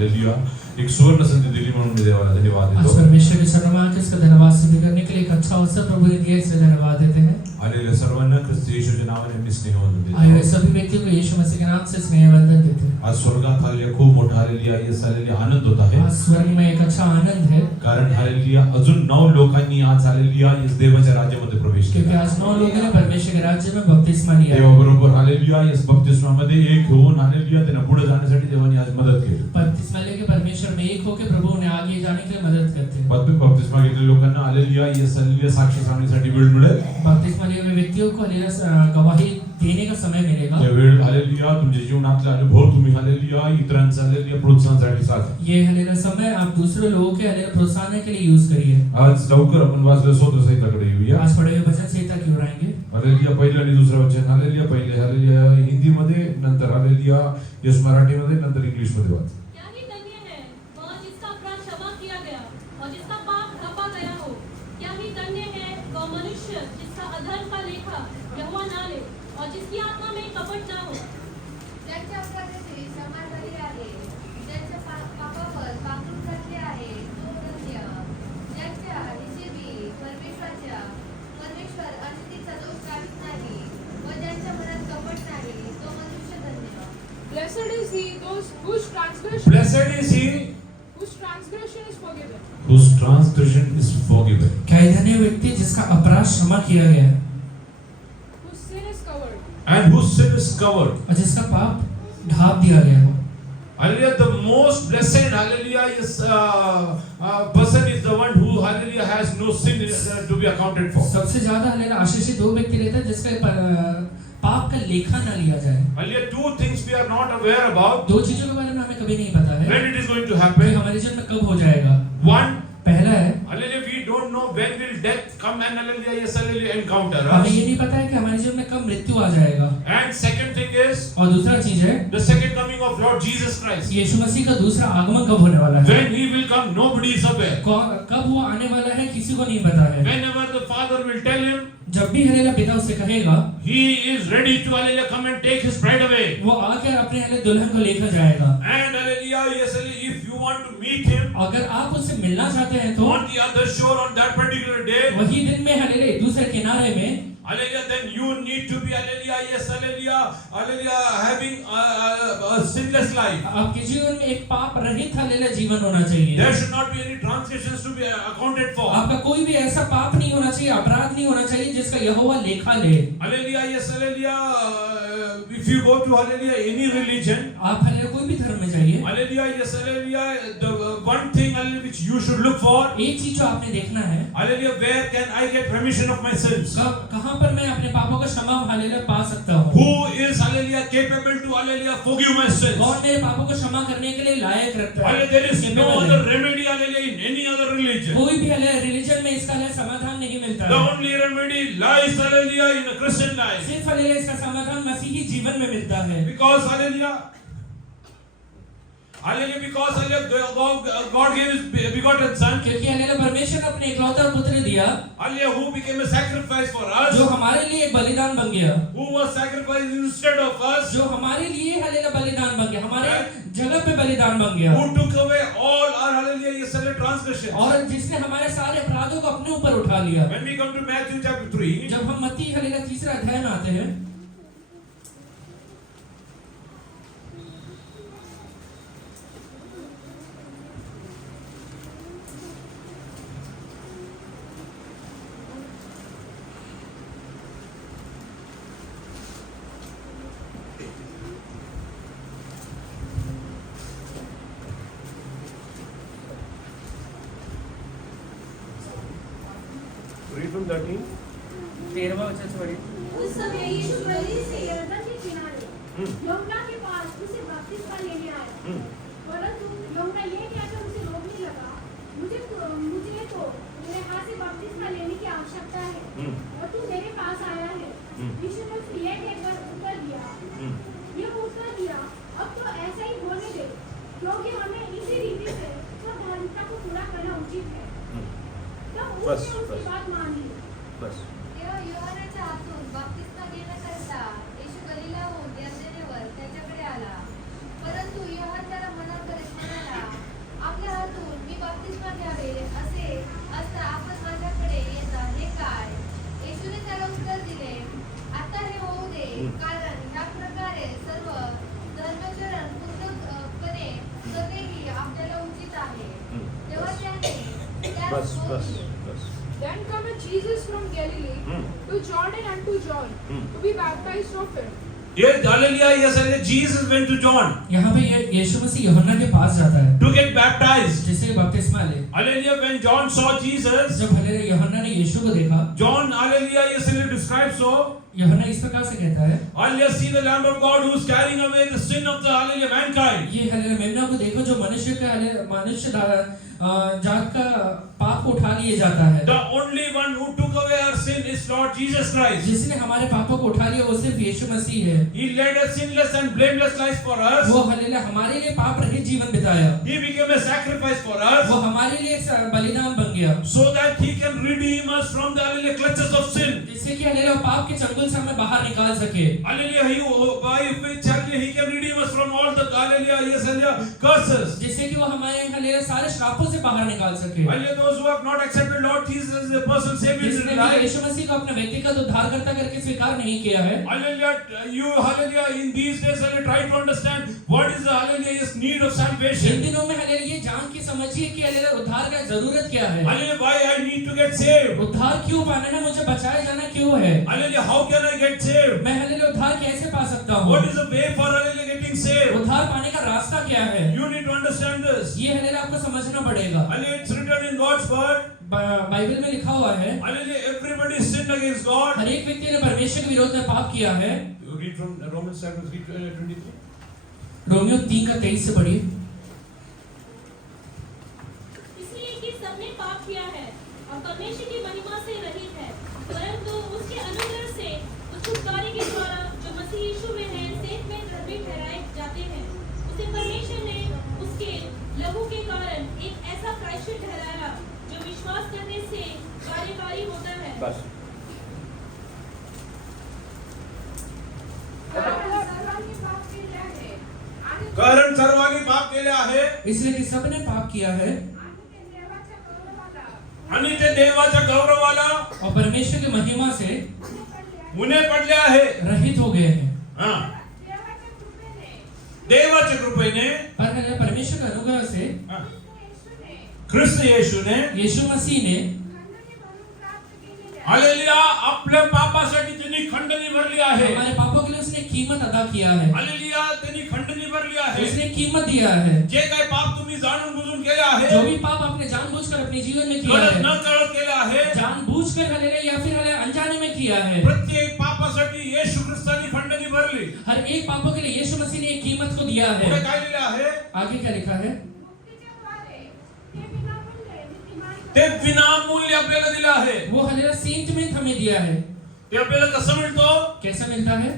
Hallelujah. एक सुवर्ण संधी दिली म्हणून मी देवाला धन्यवाद आज देतो. परमेश्वर के चरणों में आके इसका धन्यवाद सिद्ध करने के लिए एक अच्छा अवसर प्रभु ने दिया, इसलिए धन्यवाद देते हैं. आलेल्या सर्वांना ख्रिस्त येशूच्या नावाने मी स्नेहवंदन आए हुए देतो. सभी व्यक्तियों को यीशु मसीह के नाम से स्नेह वंदन देते हैं. आज स्वर्गात हालेलुया खूप मोठा हालेलुया येस हालेलुया आनंद होत आहे. आज स्वर्ग में एक अच्छा आनंद है, कारण हालेलुया अजून 9 लोकांनी आज हालेलुया येस देवाच्या राज्यामध्ये प्रवेश क्योंकि केला. आज 9 लोगों ने परमेश्वर के राज्य में बपतिस्मा लिया है. देवाबरोबर हालेलुया येस बपतिस्मामध्ये एक होऊन हालेलुया त्यांना पुढे जाण्यासाठी देवाने आज मदत केली. बपतिस्मा लेके परमेश्वर में एक होके प्रभु उन्हें आगे जाने के लिए मदद करते हैं. बपतिस्मा घेतलेल्या लोकांना हालेलुया येस हालेलुया साक्षी सांगण्यासाठी वेळ मिळेल. बपतिस्मा लिए हुए व्यक्तियों को हालेलुया गवाही देने का समय मिलेगा. या वेळ हालेलुया तुमच्या जीवनातला अनुभव तुम्ही हालेलुया इतरांचा हालेलुया प्रोत्साहनासाठी साधा. ये हालेलुया समय आप दूसरे लोगों के हालेलुया प्रोत्साहन के लिए यूज करिए. आज लवकर आपण वाचलं स्तोत्र संहिताकडे येऊया. आज पढ़े हुए वचन संहिता की ओर आएंगे. हालेलुया पहिलं आणि दुसरं वचन हालेलुया पहिले हालेलुया हिंदी मध्ये, नंतर हालेलुया यस मराठी मध्ये, नंतर इंग्लिश मध्ये वाच. क्या ही धन्य है वह जिसका अपराध क्षमा किया गया और जिसका पाप ढपा गया हो. क्या ही धन्य है वह मनुष्य जिसका अधर्म का लेखा यहोवा ना ले और जिसकी आत्मा में कपट ना हो. ज्यांच्या अपराधाची क्षमा झाली आहे, ज्यांच्या पापावर पांघरून घातले आहे, तो धन्य. ज्यांच्या हिशेबी परमेश्वर आणि तिचा दोष काढत नाही व ज्यांच्या मनात कपट नाही, तो मनुष्य धन्य. Blessed is he whose transgression Blessed is he is forgiven. whose transgression is forgiven. क्या है धन्य व्यक्ति जिसका अपराध क्षमा किया गया है Whose sin is covered. And whose sin is covered. और जिसका पाप ढाप दिया गया हो. Hallelujah, the most blessed hallelujah is person is the one who hallelujah has no sin to be accounted for. सबसे ज्यादा हालेलुया आशीषित वो व्यक्ति रहता है जिसका पाप का लेखा ना लिया जाए. Hallelujah, two things we are not aware about. दो चीजों के बारे में हमें कभी नहीं पता है When it is going to कि happen. हमारे जीवन में कब हो जाएगा. One, पहला है hallelujah, we don't know when will death come and hallelujah, yes, hallelujah, encounter हमें us. ये नहीं पता है कि हमारे जीवन में कब मृत्यु आ जाएगा. And second thing is और दूसरा चीज है the second coming of Lord Jesus Christ. यीशु मसीह का दूसरा आगमन कब होने वाला है. When he will come, nobody is aware. कब वो आने वाला है किसी को नहीं पता है. Whenever the Father will tell him, जब भी हालेलुया पिता उसे कहेगा he is ready to hallelujah come and take his bride away. वो आकर अपने हालेलुया दुल्हन को लेकर जाएगा. And hallelujah, yes, hallelujah, if you want to meet him अगर आप उससे मिलना चाहते हैं तो on the other shore on that particular day, वही दिन में हालेलुया दूसरे किनारे में hallelujah, then you need to be hallelujah, yes, hallelujah, hallelujah, having a sinless life. आपके जीवन में एक पाप रहित हालेलुया जीवन होना चाहिए. There should not be any transgressions to be accounted for. आपका कोई भी ऐसा पाप नहीं होना चाहिए, अपराध नहीं होना चाहिए जिसका यहोवा लेखा ले. Hallelujah, yes, hallelujah, if you go to hallelujah any religion, आप हालेलुया कोई भी धर्म में जाइए. hallelujah, yes, hallelujah, the one thing hallelujah which you should look for, एक चीज जो आपने देखना है, hallelujah, where can I get remission of my sins? कहां पर मैं अपने पापों का क्षमा हालेलुया पा सकता हूं. Who is hallelujah capable to hallelujah forgive my sins? कौन मेरे पापों को क्षमा करने के लिए लायक रखता है. Hallelujah, there is no other remedy hallelujah in any other religion. कोई भी हालेलुया रिलीजन में इसका हालेलुया समाधान नहीं मिलता The है. only remedy lies hallelujah in a Christian life. सिर्फ हालेलुया इसका समाधान मसीही जीवन में मिलता है. Because hallelujah, hallelujah, because hallelujah, God gave his begotten son, क्योंकि हालेलुया परमेश्वर ने अपने इकलौता पुत्र दिया hallelujah, who became a sacrifice for us, जो हमारे लिए एक बलिदान बन गया, who was sacrificed instead of us, जो हमारे लिए हालेलुया बलिदान बन गया, हमारे जगह पे बलिदान बन गया, who took away all our hallelujah, yes, hallelujah, transgressions. और जिसने हमारे सारे अपराधों को अपने ऊपर उठा लिया. When we come to Matthew chapter 3, जब हम मत्ती हालेलुया तीसरा अध्याय में आते हैं, read from 13. 13वां वचन से पढ़िए. उस समय यीशु गलील से यरदन के किनारे यूहन्ना के पास उसे बपतिस्मा लेने आया. परंतु यूहन्ना ये कहकर उसे रोकने लगा, मुझे तो मेरे हाथ से बपतिस्मा लेने की आवश्यकता है और तू मेरे पास आया है. यीशु ने उसको ये कहकर उत्तर दिया, अब तो ऐसा ही होने दे, क्योंकि हमें इसी रीति से सब धार्मिकता को पूरा करना उचित है. तब उसने उसकी बात मान ली. बस. यूहन्नाच्या हातून बपतिस्मा घेण्याकरिता येशू गलीलाहून यरदनेवर त्याच्याकडे आला. परंतु यूहन्ना त्याला मनात करीत म्हणाला, बप्तिस्मा घ्यावे असे असता आपण माझ्याकडे येता हे काय? येशूने त्याला उत्तर दिले, आता हे होऊ दे, कारण ह्या प्रकारे सर्व धर्माचरण पूर्णपणे करणेही आपल्याला उचित आहे. तेव्हा त्याने त्यास बोलले, Then cometh Jesus from Galilee to Jordan unto John to be baptized of him. ये हालेलुया, ये सारे Jesus went to John यहाँ पे ये यीशु मसीह यूहन्ना के पास जाता है to get baptized. जिसे बपतिस्मा ले। Hallelujah, when John saw Jesus, जब हालेलुया यूहन्ना ने यीशु को देखा, John, hallelujah, ये सारे describes so. यूहन्ना इस प्रकार से कहता है, Hallelujah, see the Lamb of God who is carrying away the sin of the hallelujah mankind. ये हालेलुया मेमना को देखो जो मनुष्य जात का पाप को उठा लिए जाता है। The only one who took away our sin is Lord Jesus Christ. जिसने हमारे पापों को उठा लिया वो सिर्फ यीशु मसीह है। He led a sinless and blameless life for us. वो हालेलुया हमारे लिए पाप रहित जीवन बिताया। He became a sacrifice for us, वो हमारे लिए एक बलिदान बन गया, so that He can redeem us from the hallelujah clutches of sin. जिससे कि हालेलुया पाप के चंगुल से हमें बाहर निकाल सके। Hallelujah, by which hallelujah He can redeem us from all the hallelujah, yes, hallelujah, curses. जिससे कि वो हमारे हालेलुया सारे श्रापों से बाहर निकाल सके। Hallelujah, those who have not accepted Lord Jesus as their personal Savior in जिसने their life. यीशु मसीह को अपने व्यक्तिगत उद्धारकर्ता करके स्वीकार नहीं किया है, Hallelujah, you hallelujah in these days hallelujah try to understand what is the hallelujah is need of in salvation. दिनों में हालेलुया ये जान के समझिए कि हालेलुया उद्धार का जरूरत क्या है। Hallelujah, why I need to get saved. उद्धार क्यों पाना है, मुझे बचाया जाना क्यों है, Hallelujah, how can I get saved? मैं हालेलुया उद्धार कैसे पा सकता हूँ, What is the way for hallelujah getting saved? उद्धार पाने का रास्ता क्या है, You need to understand this. ये हालेलुया आपको समझना पड़ेगा। Hallelujah, it's written in God's word. Bible में लिखा हुआ है, Hallelujah, everybody sinned against God. हर एक व्यक्ति ने परमेश्वर के विरोध में पाप किया है। You read from Romans chapter 3:23. Romeo 3:23 से पढ़िए। इसलिए कि सबने पाप किया है और परमेश्वर की महिमा से रहित है, परंतु उसके अनुग्रह से उस छुटकारे के द्वारा जो मसीह यीशु में है सेठ में धर्मी ठहराए जाते हैं, उसे परमेश्वर ने उसके लहू के कारण एक ऐसा प्रायश्चित ठहराया जो विश्वास करने से कार्यकारी होता है। बस। सर्वांनी पाप केले आहे आणि कारण सर्वांनी पाप केले आहे इसलिए कि सबने पाप किया है आणि ते देवाच्या गौरवाला आणि ते देवाच्या गौरवाला और परमेश्वर की महिमा से उन्हे पडले आहे। रहित हो गए हैं। हां, देवाच्या कृपेने देवाच्या कृपेने पर हालेलुया परमेश्वर के अनुग्रह से हां, येशूने ख्रिस्त येशूने यीशु मसीह ने खंडणी म्हणून प्राप्त केलेले आहे. हालेलुया आपल्या पापासाठी त्यांनी खंडणी भरली आहे। हमारे पापों के लिए उसने कीमत अदा किया है, हालेलुया त्यांनी खंडणी भरली आहे। उसने कीमत दिया है। जे काही पाप तुम्ही जाणून बुजून केले जो आहे, भी पाप आपने जानबूझकर अपने जीवन में किया कळत है, न कळत केले आहे, जानबूझकर हालेलुया या फिर हालेलुया अनजाने में किया है, प्रत्येक पापासाठी येशू ख्रिस्तानी खंडणी भरली। हर एक पापों के लिए यीशु मसीह ने एक कीमत को दिया पुढे है। काय लिहिले आहे? आगे क्या लिखा है? मुक्तीच्या द्वारे ते विनामूल्य नीतिमान ते विनामूल्य आपल्याला दिलं आहे। वो हालेलुया सेंट में हमें दिया है। ते आपल्याला कसं मिळतो? कैसा मिलता है?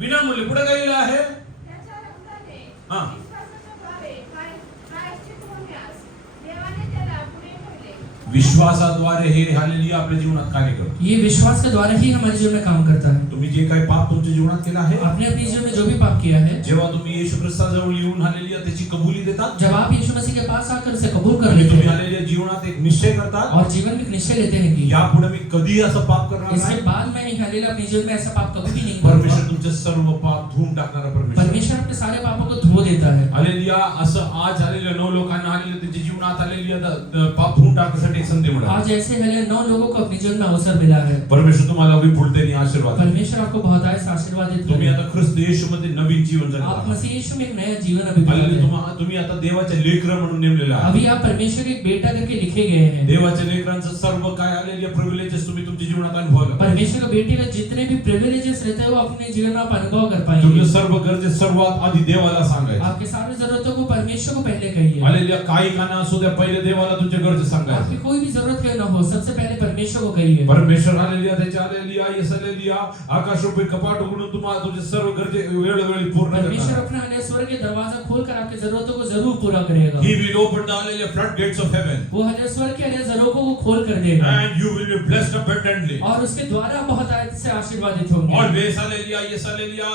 विनामूल्य। पुढे काय लिहिलं आहे? त्याच्या रक्ताने हां, विश्वासाच्या द्वारे प्रायश्चित होण्यास देवाने त्याला पुढे ठेवले. विश्वासाद्वारे हे हालेलुया आपल्या जीवनात कार्य करतो। ये विश्वास के द्वारा ही हमारे जीवन में काम करता है। तुम्ही जे काही पाप तुमच्या जीवनात केलं आहे, आपने अपने जीवन में जो भी पाप किया है, जेव्हा तुम्ही येशू ख्रिस्ताजवळ येऊन हालेलुया त्याची कबुली देता जब आप यीशु मसीह के पास आकर उसे कबूल कर आणि लेते तुम्ही हैं हालेलुया जीवनात एक निश्चय करता, और जीवन में एक निश्चय लेते हैं कि यापुढे मी कधी असं पाप करणार इसके नाही। बाद मैं हालेलुया अपने जीवन में ऐसा पाप कभी भी नहीं परमेश्वर करूंगा। तुमचे सर्व पाप धुवून टाकणारा परमेश्वर। परमेश्वर अपने सारे पापों को धो देता है। हालेलुया, असं आज आलेल्या 9 लोकांना हालेलुया त्यांच्या जीवनात हालेलुया पाप धुवून टाकण्यासाठी एक संधी मिळाली। आज ऐसे हालेलुया 9 लोगों को अपने जीवन में अवसर मिला है। परमेश्वर तुम्हाला विपुलतेने आशीर्वाद देईल। परमेश्वर आपको बहुत आयस आशीर्वादित तुम्ही करे। आता ख्रिस्त येशूमध्ये नवीन जीवन जगत आप आहात। मसीह यीशु में एक नया जीवन अभी बिता हालेलुया, रहे हैं। तुम्ही आता देवाचे लेकर म्हणून नेमलेले आहात। अभी आप परमेश्वर के एक बेटा करके लिखे गए हैं। देवाच्या लेकरांचं सर्व काय हालेलुया प्रिव्हिलेजेस तुम्ही तुमच्या जीवनात अनुभवलं। परमेश्वर के बेटे का जितने भी प्रिविलेजेस रहते हैं वो अपने जीवन में आप अनुभव कर तुमचे पाएंगे। सर्व गरजे सर्वात आधी देवाला सांगायचे। आपके सारी जरूरतों को परमेश्वर को पहले कहिए। हालेलुया, काही काना असू द्या, पहिले देवाला तुमच्या गरजे आपकी सांगायचे। कोई भी जरूरत क्यों ना हो, सबसे पहले परमेश्वर को कहिए। परमेश्वर हालेलुया त्याच्या हालेलुया येस हालेलुया आकाशरूपी कपाट उघडून तुम्हाला तुमचे सर्व गरजे वेळोवेळी पूर्ण परमेश्वर करणार। अपना हालेलुया स्वर्ग के दरवाजा खोलकर आपकी जरूरतों को जरूर पूरा करेगा। He will open the hallelujah floodgates of heaven वो हालेलुया स्वर्ग के हालेलुया दरों को वो खोल कर देगा and you will be blessed abundantly। और उसके द्वारा बहुत से आशीर्वादित होंगे। Always, hallelujah, yes, hallelujah,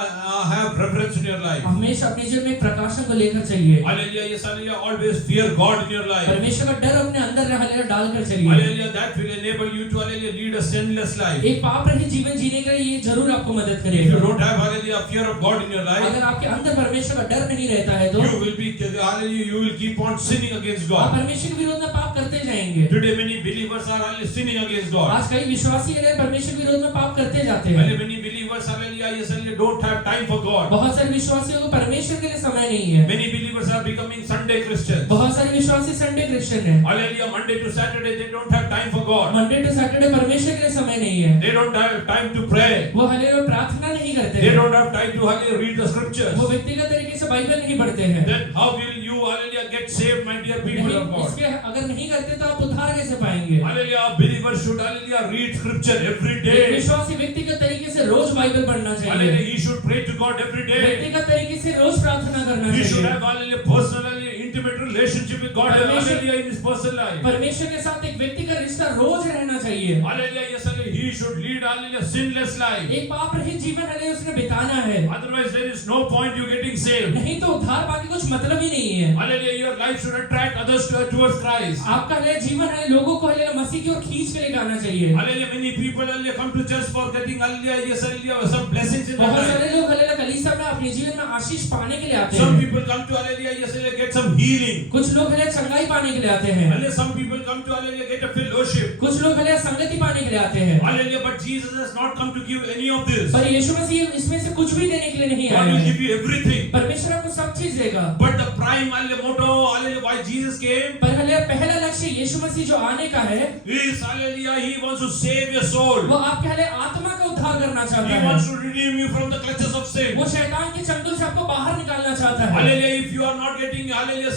have reverence in your life. हमेशा अपने जीवन में प्रकाशन को लेकर चलिए। Hallelujah, yes, hallelujah, always fear God in your life. परमेश्वर का डर अपने अंदर डालकर चलिए। Hallelujah, that will enable you to, hallelujah, lead a sinless life. एक पाप रहित जीवन जीने के लिए ये जरूर आपको मदद If you करेगा। don't have, hallelujah, fear of God in your life, अगर आपके अंदर परमेश्वर का डर नहीं रहता है तो you will be, hallelujah, you will keep on sinning against आप God. परमेश्वर के विरोध में पाप करते जाएंगे। Today many believers are, hallelujah, sinning against God. आज कई विश्वासी परमेश्वर के विरोध में पाप करते जाते हैं। Hallelujah, many believers, hallelujah, yes, hallelujah, don't have time for God. बहुत सारे विश्वासियों को परमेश्वर के लिए समय नहीं है। Many believers are becoming Sunday Christians. बहुत सारे विश्वासी संडे क्रिश्चियन हैं। Hallelujah, Monday to Saturday they don't have time for God. Monday to Saturday परमेश्वर के लिए समय नहीं है। They don't have time to pray. वो हालेलुया प्रार्थना नहीं करते They हैं। don't have time to, hallelujah, read the scriptures. वो व्यक्तिगत तरीके से बाइबल नहीं पढ़ते हैं। Then how will you, hallelujah, get saved, my dear people नहीं, of God? इसके अगर नहीं करते तो आप उद्धार कैसे पाएंगे? Hallelujah, believers should, hallelujah, read scripture every एक day. विश्वासी व्यक्तिगत तरीके से रोज बाइबल पढ़ना चाहिए। Hallelujah, he should pray to God every day. व्यक्तिगत तरीके से रोज प्रार्थना करना He should चाहिए। have, hallelujah, personal, hallelujah, intimate relationship with God, hallelujah, in his personal life. परमेश्वर के साथ एक व्यक्ति का रिश्ता रोज रहना चाहिए। Hallelujah, yes, hallelujah, he should lead, hallelujah, sinless life. एक पाप रहित जीवन हालेलुया उसने बिताना है। Otherwise, there is no point you getting saved. नहीं तो उद्धार पाके कुछ मतलब ही नहीं है। Hallelujah, your life should attract others towards Christ. आपका जीवन है लोगों को हालेलुया मसीह की ओर खींच के लेकर आना चाहिए। Hallelujah, many people, hallelujah, come to church for getting, hallelujah, yes, hallelujah, some blessings in their बहुत life. सारे लोग हालेलुया कलीसिया में अपने जीवन में आशीष पाने के लिए आते Some हैं। people come to, hallelujah, yes, hallelujah, get some healing. कुछ लोग हालेलुया चंगाई पाने के लिए आते हैं। Hallelujah, some people come to, hallelujah, get a fellowship. कुछ लोग हालेलुया संगति पाने के लिए आते हैं। Hallelujah, but Jesus has not come to give any of this. पर यीशु मसीह इसमें से कुछ भी देने के लिए नहीं God आया will है। give you everything. परमेश्वर आपको सब चीज देगा। But the prime, hallelujah, motto, hallelujah, why Jesus came पर हालेलुया पहला लक्ष्य यीशु मसीह जो आने का है is, hallelujah, he wants to save your soul. वो आपके हालेलुया आत्मा का उद्धार करना चाहता He है। wants to redeem you from the clutches of sin. वो शैतान के चंगुल से आपको बाहर निकालना चाहता है। Hallelujah, if you are not getting, hallelujah,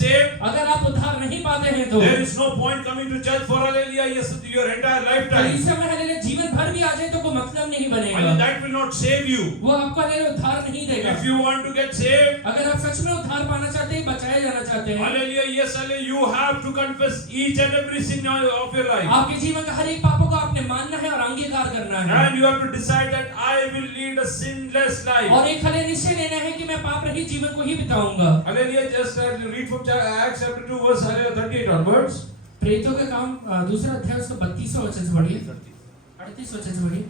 saved, अगर आप उद्धार नहीं पाते हैं तो there is no point coming to church for, hallelujah, yes, your entire lifetime. कलीसिया में हालेलुया जीवन भर भी आ जाए तो कोई मतलब नहीं Hallelujah, बनेगा। that will not save you. वो आपको हालेलुया उद्धार नहीं देगा। If you want to get saved, अगर आप सच में उद्धार पाना चाहते हैं, बचाए जाना चाहते हैं, hallelujah, yes, hallelujah, you have to confess each and every sin of your life. आपके जीवन का हर एक पापों को आपने मानना है और अंगीकार करना है। And you have to decide that I will lead a sinless life. और एक हालेलुया निश्चय लेना है कि मैं पाप रहित जीवन को ही बिताऊंगा। Hallelujah, just read from Acts chapter 2 verse, hallelujah, 38 onwards. प्रेरितों का काम दूसरा अध्याय उसका 32वां वचन से पढ़िए, 38 वचन से पढ़िए।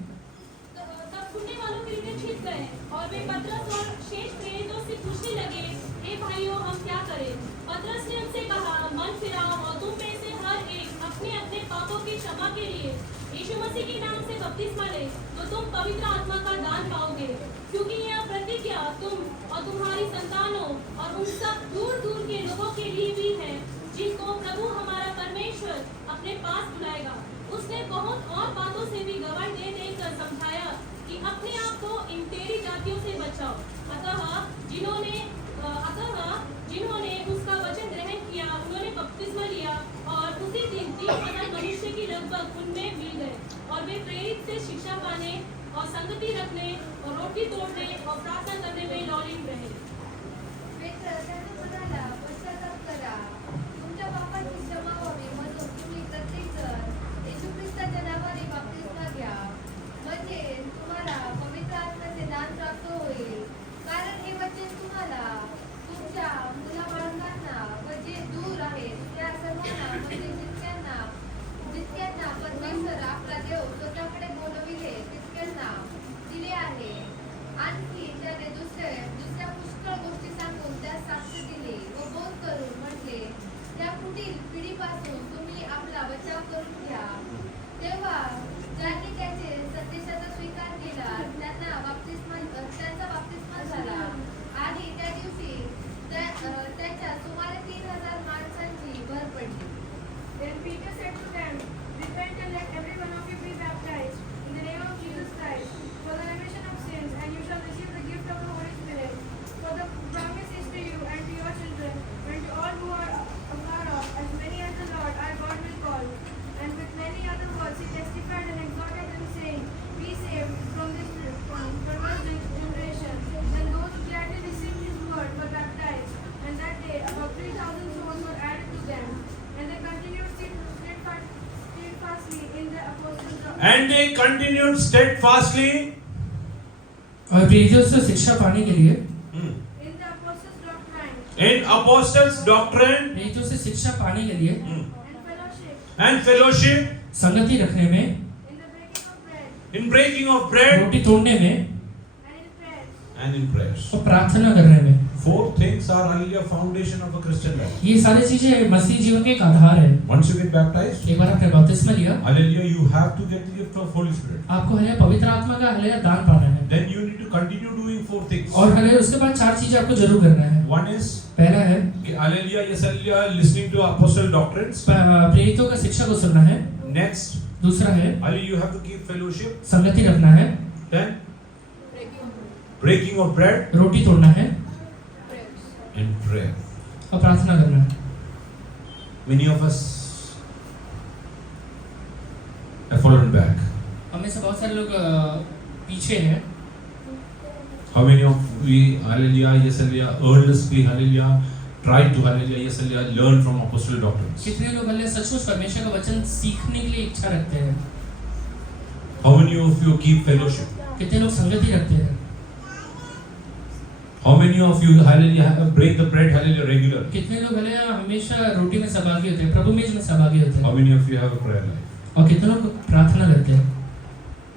तब सुनने वालों के हृदय छिप गए और वे पतरस और शेष प्रेरितों से पूछने लगे, हे भाइयों, हम क्या करें? पतरस ने उनसे कहा, मन फिराओ और तुम में से हर एक अपने अपने पापों की क्षमा के लिए यीशु मसीह के नाम से बपतिस्मा ले, तो तुम पवित्र आत्मा का दान पाओगे, क्योंकि यह प्रतिज्ञा तुम और तुम्हारी संतानों और उन सब दूर दूर के लोगों के लिए भी है जिनको प्रभु हमारा परमेश्वर अपने पास बुलाएगा। उसने बहुत और बातों से भी गवाही दे देकर समझाया कि अपने आप को इन तेरी जातियों से बचाओ। जिन्होंने उसका वचन ग्रहण किया, उन्होंने बपतिस्मा लिया और उसी दिन 3,000 मनुष्य की लगभग उनमें मिल गए और वे प्रेरित से शिक्षा पाने और संगति रखने और रोटी तोड़ने और प्रार्थना करने में लौलीन रहे। मित्र, त्याने म्हणाला, पश्चाताप करा, तुमच्या पापांची क्षमा व्हावी म्हणून तुम्ही प्रत्येकजण येशू ख्रिस्ताच्या नावाने बपतिस्मा घ्या, म्हणजे तुम्हाला पवित्र आत्म्याचे दान प्राप्त होईल. कारण हे वचन तुम्हाला, तुमच्या मुलाबाळांना व जे दूर आहेत त्या सर्वांना, म्हणजे जितक्यांना परमेश्वर आपला देव स्वतःकडे बोलविले तितक्यांना दिले आहे. आणखी त्याने दुसऱ्या पुष्कळ गोष्टी सांगून त्यास साक्ष दिली व बोध करून म्हटले, त्या पुढील पिढीपासून तुम्ही आपला बचाव करून घ्या. तेव्हा ज्यांनी त्याचे संदेशाचा स्वीकार केला त्यांचा बाप्तिस्मा झाला आणि त्या दिवशी त्याच्या सुमारे 3,000 माणसांची भर पडली. Then Peter said to them, repent and let every one of you be baptized in the name of Jesus Christ for the remission of sins, and you shall receive the gift of the Holy Spirit. For the promise is to you and to your children and to all who are afar off, as many as the Lord our God will call. And And they continued steadfastly और प्रेरितों से शिक्षा पाने के लिए, in the apostles' doctrine in apostles' doctrine प्रेरितों से शिक्षा पाने के लिए and fellowship, संगति रखने में, in the breaking of bread in breaking of bread रोटी तोड़ने में and in prayers. and in prayers. और प्रार्थना करने में। 4 things are hallelujah foundation of a Christian life. ये सारी चीजें मसीह जीवन के एक आधार है। Once you get baptized, एक बार आपने बपतिस्मा लिया, hallelujah, you have to get the gift of Holy Spirit. आपको हले पवित्र आत्मा का हले दान पाना है, Then you need to continue doing 4 things. और हले उसके बाद 4 चीजें आपको जरूर करना है। One is पहला है hallelujah, yes, hallelujah, listening to apostle doctrines. प्रेरितों का शिक्षा को सुनना है। Next, दूसरा है hallelujah, you have to keep fellowship. संगति रखना है, Then Breaking of breaking of bread रोटी तोड़ना है prayers. and prayer. और प्रार्थना करना है। Many of us have fallen back. हमें से बहुत सारे लोग पीछे हैं। How many of we, hallelujah, yes, hallelujah, earnestly, hallelujah, try to, hallelujah, yes, hallelujah, learn from apostle doctrines? कितने लोग हले सचमुच परमेश्वर का वचन सीखने के लिए इच्छा रखते हैं? How many of you keep fellowship? कितने लोग संगति रखते हैं? How many of you, hallelujah, break the bread, hallelujah, regularly? कितने लोग हले हमेशा रोटी में सहभागी होते हैं, प्रभु मेज में सहभागी होते How हैं? many of you have a prayer life? और कितने लोग प्रार्थना करते हैं?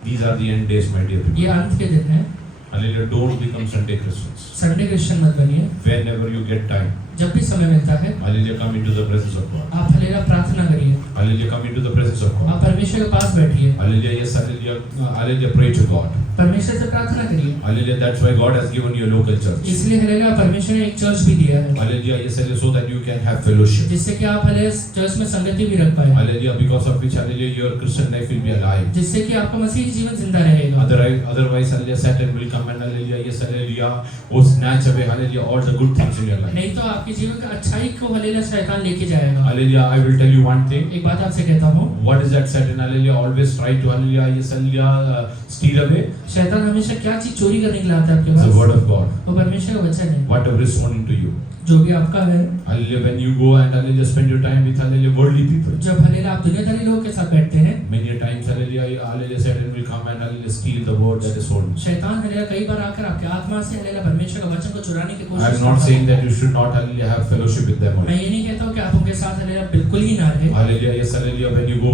These are the end days, my dear people. ये अंत के दिन है। Hallelujah, don't become Sunday Christians. Sunday Christian मत बनिए। Whenever you get time, जब भी समय मिलता है, hallelujah, come into the presence of God. आप हलेला प्रार्थना करिए, Hallelujah, come into the presence of God. आप परमेश्वर के पास बैठिए, Hallelujah, yes, hallelujah, hallelujah, pray to God. परमेश्वर से प्रार्थना करिए। Hallelujah, that's why God has given you a local church. इसलिए हलेला परमेश्वर ने एक चर्च भी दिया है, Hallelujah, yes, hallelujah, so that you can have fellowship. जिससे कि आप हले चर्च में संगति भी रख पाए, Hallelujah, because of which, hallelujah, your Christian life will be alive. जिससे कि आपका मसीही जीवन जिंदा रहेगा। Otherwise, hallelujah, Satan will come and hallelujah, yes, hallelujah, will snatch away, hallelujah, all the good things in your life. नहीं तो आपके जीवन का अच्छाई को हलेला शैतान लेके जाएगा। Hallelujah, I will tell you one thing. एक बात आपसे कहता हूँ, What is that Satan, hallelujah, always try to, hallelujah, yes, hallelujah, steal away? शैतान हमेशा क्या चीज चोरी करने के लिए आता है आपके It's the pass? word of God. वो परमेश्वर का वचन है, Whatever is sown into you. जो भी आपका है। Hallelujah, when you go and hallelujah, spend your time with hallelujah, worldly people. जब हलेला आप दुनियादारी लोगों के साथ बैठते हैं, Many a times, hallelujah, hallelujah, Satan will come and hallelujah, steal the word that is sown. शैतान हलेला कई बार आकर आपके आत्मा से हलेला परमेश्वर का वचन को चुराने की I कोशिश am not करता saying है। that you should not hallelujah have fellowship with them. मैं ये नहीं कहता हूँ कि आप उनके साथ हलेला बिल्कुल ही ना रहे। Hallelujah, yes, hallelujah, when you go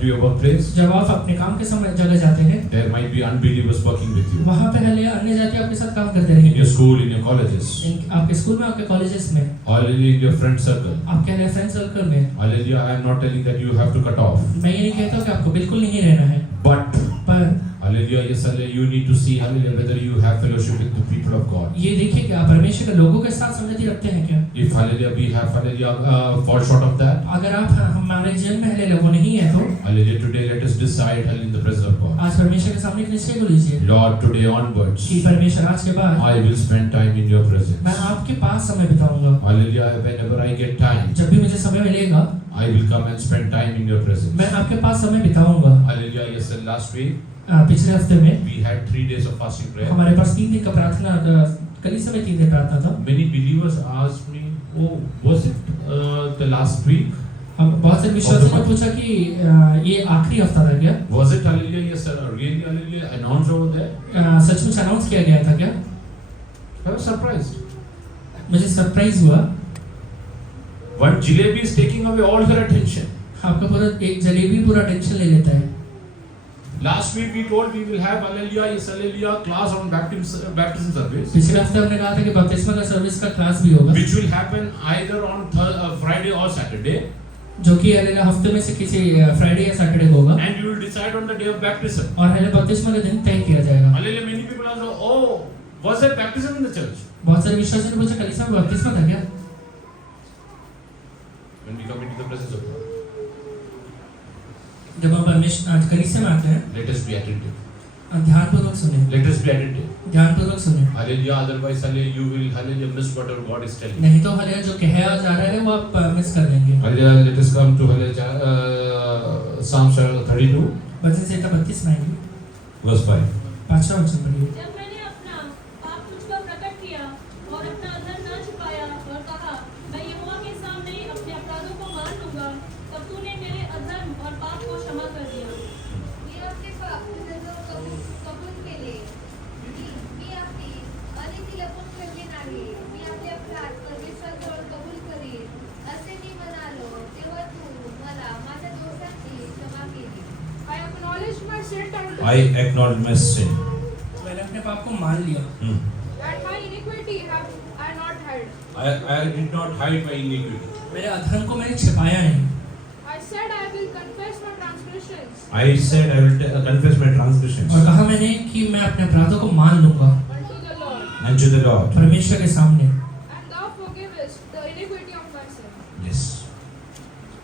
to your workplace, जब आप अपने काम के समय जगह जाते हैं, there might be unbelievers working with you. वहाँ पे हलेला अन्य जाति आपके साथ काम करते In रहेंगे। your school, in your colleges, आपके स्कूल में, आपके कॉलेजेस में, hallelujah, in your friend circle. आपके हलेला फ्रेंड सर्कल में। Hallelujah, I am not telling that you have to cut off. मैं ये नहीं कहता हूँ कि आपको बिल्कुल नहीं रहना है, But, पर hallelujah, yes, hallelujah, you need to see, hallelujah, whether you have fellowship with the people of God. ये देखिए कि आप परमेश्वर के लोगों के साथ संगति रखते हैं क्या? If, hallelujah, we have, hallelujah, fall short of that, अगर आप हमारे जीवन में हलेला वो नहीं है तो hallelujah, today let us decide, hallelujah, in the presence of God. आज परमेश्वर के सामने एक निश्चय को लीजिए Lord, today onwards, कि परमेश्वर आज के बाद I will spend time in your presence. मैं आपके पास समय बिताऊंगा। Hallelujah, whenever I get time, जब भी मुझे समय मिलेगा, I will come and spend time in your presence. मैं आपके पास समय बिताऊंगा। Hallelujah, yes, and last week, पिछले हफ्ते में we had 3 days of fasting prayer. हमारे पास 3 दिन का प्रार्थना, कलीसिया में 3 दिन प्रार्थना था। Many believers asked me, oh, was it the last week? हम बहुत से विश्वासियों ने पूछा कि ये आखिरी हफ्ता था क्या? Was it, hallelujah, yes, sir, really, hallelujah, announced over there? सचमुच अनाउंस किया गया था क्या? I was surprised. मुझे सरप्राइज हुआ। One jalebi is taking away all their attention. आपका पूरा एक जलेबी पूरा टेंशन ले लेता है। Last week we told we will have, hallelujah, yes, hallelujah, class on baptism service, पिछले हफ्ते हमने कहा था कि बपतिस्मा का सर्विस का क्लास भी होगा, which will happen either on Friday or Saturday, जो कि हलेला हफ्ते में से किसी फ्राइडे या सैटरडे को होगा, and we will decide on the day of baptism. और हलेला बपतिस्मा का दिन तय किया जाएगा। Hallelujah, many people ask, oh, was there baptism in the church? बहुत सारे विश्वासियों ने पूछा कलीसिया में बपतिस्मा था क्या? When we come into the presence of God, जब हम परमेश्वर कलीसिया में आते हैं, let us be attentive. ध्यानपूर्वक सुने, Let us be attentive. ध्यानपूर्वक सुने। Hallelujah, otherwise, hallelujah, you will, hallelujah, miss whatever God is telling. नहीं तो हलेला जो कहा जा रहा है वो आप मिस कर लेंगे। Hallelujah, let us come to hallelujah, Psalm 32, वचन संहिता 32 में आएंगे, verse 5. 5वां वचन पढ़िए। जब मैंने अपना पाप तुझ पर प्रकट किया और अपना अधर्म न छुपाया और कहा मैं यहोवा के सामने अपने अपराधों को मान लूंगा, तब तूने मेरे अधर्म और पाप को क्षमा कर दिया। ये I acknowledge my sin. मैंने अपने पाप को मान लिया। that my iniquity have I not hid. I did not hide my iniquity. मेरे अधर्म को मैंने छिपाया नहीं। I said I will confess my transgressions I said I will confess my transgressions और कहा मैंने कि मैं अपने अपराधों को मान लूंगा unto the Lord, unto the Lord. परमेश्वर के सामने। and thou forgivest the iniquity of my sin. Yes.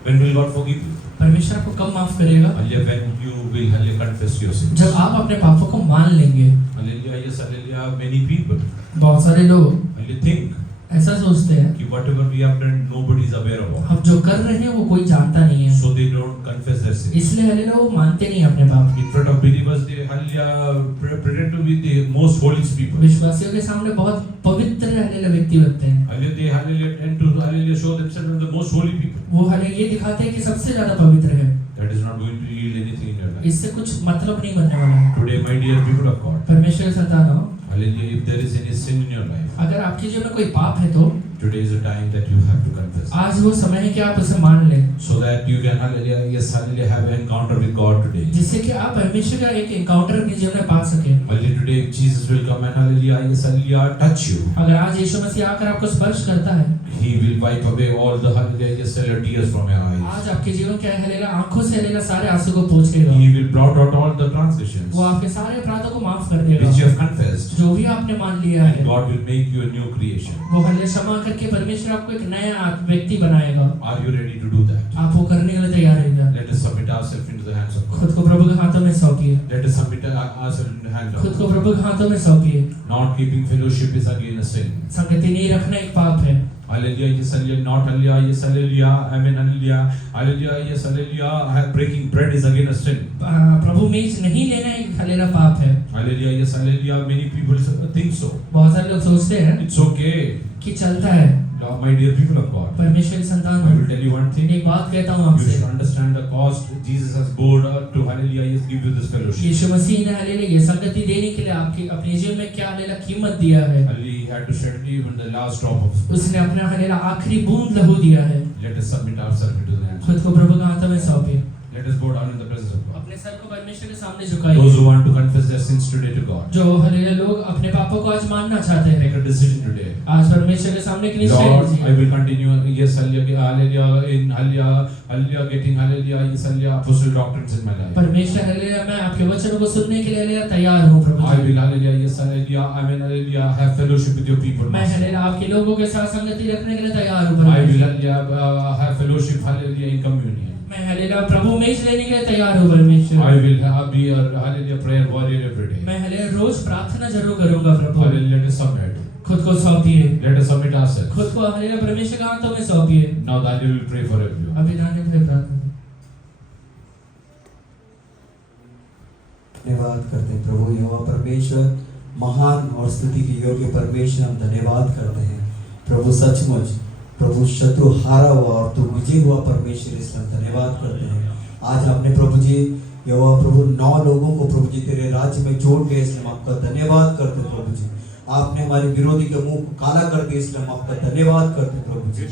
When will God forgive you? परमेश्वर आपको कब माफ करेगा? Hallelujah. When you will hallelujah confess your sins. जब आप अपने पापों को मान लेंगे। Hallelujah. Yes. Hallelujah. Many people बहुत सारे लोग hallelujah think ऐसा सोचते हैं कि whatever we have done, nobody is aware about. हम जो कर रहे हैं वो कोई जानता नहीं है, So they don't confess their sins. इसलिए हल्लेलुया वो मानते नहीं अपने पाप। In front of believers, they hallelujah pretend to be the most holiest people. विश्वासियों के सामने बहुत पवित्र हल्लेलुया व्यक्ति बनते हैं। Hallelujah. They hallelujah tend to hallelujah show themselves as the most holy people. वो हल्लेलुया ये दिखाते हैं कि सबसे ज्यादा पवित्र है। That is not going to yield anything in your life. इससे कुछ मतलब नहीं बनने वाला है। Today, my dear people of God, परमेश्वर के संतानों, hallelujah, if there is any sin in your life, अगर आपके जीवन में कोई पाप है तो today is the time that you have to confess. आज वो समय है कि आप उसे मान लें, So that you can hallelujah, yes, hallelujah, have an encounter with God today. जिससे कि आप परमेश्वर का एक एनकाउंटर अपने जीवन में पा सके। Hallelujah, today if Jesus will come and hallelujah, yes, hallelujah, touch you. अगर आज यीशु मसीह आकर आपको स्पर्श करता है, He will wipe away all the hallelujah, yes, hallelujah, tears from your eyes. आज आपके जीवन के हल्लेलुया आंखों से हल्लेलुया सारे आंसू को पोंछेगा। He will blot out all the transgressions वो आपके सारे अपराधों को माफ कर देगा, which you have confessed. जो भी आपने मान लिया And है। God will make you a new creation. वो हल्लेलुया क्षमा करके परमेश्वर आपको एक नया व्यक्ति बनाएगा। Are you ready to do that? आप वो करने के लिए तैयार हैं? Let us submit ourselves into the hands of God. खुद को प्रभु के हाथों में सौंपिए। Let us submit ourselves into the hands of खुद God. को प्रभु के हाथों में सौंपिए। Not keeping fellowship is again a sin. संगति नहीं रखना एक पाप है। Hallelujah, yes, hallelujah, not hallelujah, yes, hallelujah, amen, hallelujah, hallelujah, yes, hallelujah, breaking bread is again a sin. प्रभु मेज नहीं लेना एक हल्लेलुया पाप है। Hallelujah, yes, hallelujah, many people think so. बहुत सारे लोग सोचते हैं It's okay. कि चलता है। My dear people of God, परमेश्वर के संतान I will tell you one thing. एक बात कहता हूँ You आपसे, should understand the cost Jesus has borne to hallelujah, yes, give you this fellowship. यीशु मसीह ने हल्लेलुया ये संगति देने के लिए आपके अपने जीवन में क्या हल्लेलुया कीमत दिया है। Hallelujah, he had to shed even the last drop of his blood. उसने अपना हल्लेलुया आखिरी बूंद लहू दिया है। Let us submit ourselves into the hands. खुद को प्रभु के हाथों में सौंपिए। Let us bow down in the presence of God. अपने सर को परमेश्वर के सामने Those झुकाइए। who want to confess their sins today to God, जो हल्लेलुया लोग अपने पापों को आज मानना चाहते हैं, make a decision today. आज परमेश्वर के सामने एक निश्चय Lord, I लीजिए। will continue, yes, hallelujah, hallelujah, in hallelujah, hallelujah, getting hallelujah, yes, hallelujah, apostle doctrines in my life. परमेश्वर हल्लेलुया मैं आपके वचनों को सुनने के लिए हल्लेलुया तैयार हूँ प्रभु I जी। will, hallelujah, yes, hallelujah, amen, hallelujah, have fellowship with your people. मैं Master. हल्लेलुया आपके लोगों के साथ संगति रखने के लिए तैयार हूँ I will, परमेश्वर। hallelujah, have fellowship, hallelujah, in communion. मैं हल्लेलुया प्रभु मेज लेने के लिए तैयार हूँ परमेश्वर। I will be a, hallelujah, prayer warrior every day. मैं हल्लेलुया रोज प्रार्थना जरूर करूँगा प्रभु। Hallelujah, let us submit. खुद को सौंपिए। Let us submit ourselves. खुद को हल्लेलुया परमेश्वर के हाथों में सौंपिए। Now Daniel will pray for everyone. अभी दानियल भाई प्रार्थना। धन्यवाद करते हैं प्रभु यहोवा परमेश्वर, महान और स्तुति के योग्य परमेश्वर, हम धन्यवाद करते हैं प्रभु। सचमुच प्रभु शत्रु हारा हुआ और तू विजय हुआ परमेश्वर, इसलिए हम धन्यवाद करते हैं। आज आपने प्रभु जी यहोवा प्रभु 9 लोगों को प्रभु जी तेरे राज्य में जोड़ दिया, इसलिए हम आपका धन्यवाद करते हैं प्रभु जी। आपने हमारे विरोधी के मुंह को काला कर दिया, इसलिए हम आपका धन्यवाद करते हैं प्रभु जी।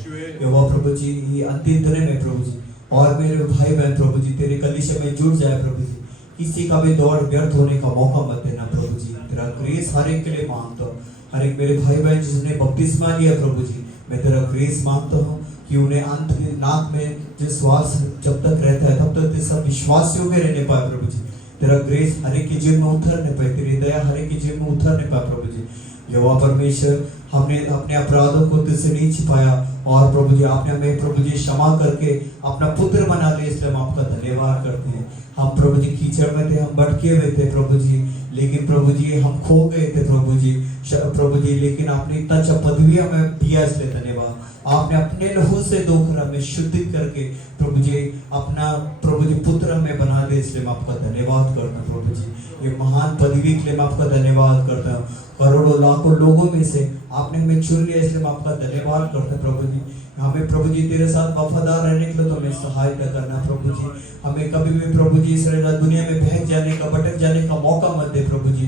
यहोवा प्रभु जी ये अंतिम दिन में प्रभु जी और मेरे भाई बहन प्रभु जी तेरे कलीसिया में जुड़ जाए प्रभु जी। किसी का भी दौड़ व्यर्थ होने का मौका मत देना प्रभु जी। तेरा ग्रेस हर एक के लिए मांगता हूँ। हर एक मेरे भाई बहन जिसने बपतिस्मा लिया प्रभु जी, मैं तेरा ग्रेस मांगता हूँ कि उन्हें अंत के नाक में जो श्वास जब तक रहता है तब तक सब विश्वासियों में रहने पाए प्रभु जी। तेरा ग्रेस हर एक के जीवन में उतरने पाए, तेरी दया हर एक के जीवन में उतरने पाए प्रभु जी। यहोवा परमेश्वर, हमने अपने अपराधों को तुझसे नहीं छिपाया और प्रभु जी आपने हमें प्रभु जी क्षमा करके अपना पुत्र बना लिया, इसलिए हम आपका धन्यवाद करते हैं। हम प्रभु जी कीचड़ में थे, हम भटके हुए थे प्रभु जी, लेकिन प्रभु जी हम खो गए थे प्रभु जी। प्रभु जी लेकिन आपने इतना अच्छा पदवी हमें दिया, इसलिए धन्यवाद। आपने अपने लहू से धोकर हमें शुद्धित करके प्रभु जी अपना प्रभु जी पुत्र हमें बना दे, इसलिए मैं आपका धन्यवाद करता हूँ प्रभु जी। ये महान पदवी के लिए मैं आपका धन्यवाद करता हूँ। करोड़ों लाखों लोगों में से आपने हमें चुन लिया, इसलिए मैं आपका धन्यवाद करता हूँ प्रभु जी। हमें प्रभु जी तेरे साथ वफादार रहने के लिए तो हमें सहायता करना प्रभु जी। हमें कभी भी प्रभु जी इस दुनिया में बहक जाने का, भटक जाने का मौका मत दे प्रभु जी।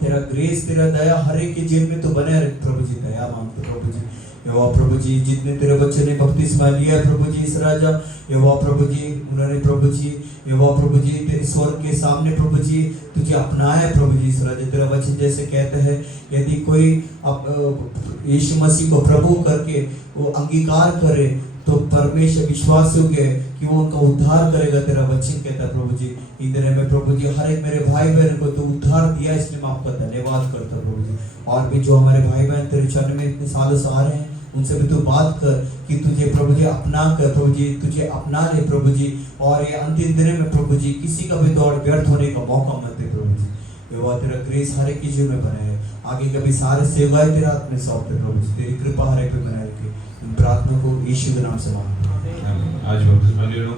तेरा ग्रेस, तेरा दया हर एक के जीवन में तो बने रहे प्रभु जी। दया मांगते प्रभु जी। यहोवा प्रभु जी जितने तेरे बच्चे ने बपतिस्मा लिया है प्रभु जी इस राजा यहोवा प्रभु जी उन्होंने प्रभु जी यहोवा प्रभु जी तेरे स्वर्ग के सामने प्रभु जी तुझे अपनाया है प्रभु जी इस राजा तेरा वचन जैसे कहते हैं यदि कोई यीशु मसीह को प्रभु करके वो अंगीकार करे तो परमेश्वर विश्वास योग्य है कि वो उनका उद्धार करेगा तेरा वचन कहता है प्रभु जी इन दिनों में प्रभु जी हर एक मेरे भाई बहन को तो उद्धार दिया इसलिए मैं आपका धन्यवाद करता हूं प्रभु जी और भी जो हमारे भाई बहन तेरे चरण में इतने सालों से आ रहे हैं उनसे भी तू बात कर कि तुझे प्रभु जी अपना कर प्रभु जी तुझे अपना ले प्रभु जी और ये अंतिम दिन में प्रभु जी किसी का भी दौड़ व्यर्थ होने का मौका मत दे प्रभु जी ये तेरा ग्रेस हर एक की जीवन में बनाए आगे कभी सारे सेवाएं तेरा हाथ में सौंपते प्रभु जी तेरी कृपा हर एक पे बनाए रखे इन प्रार्थना को यीशु के नाम से मांगते हैं आज बपतिस्मा लिए लोग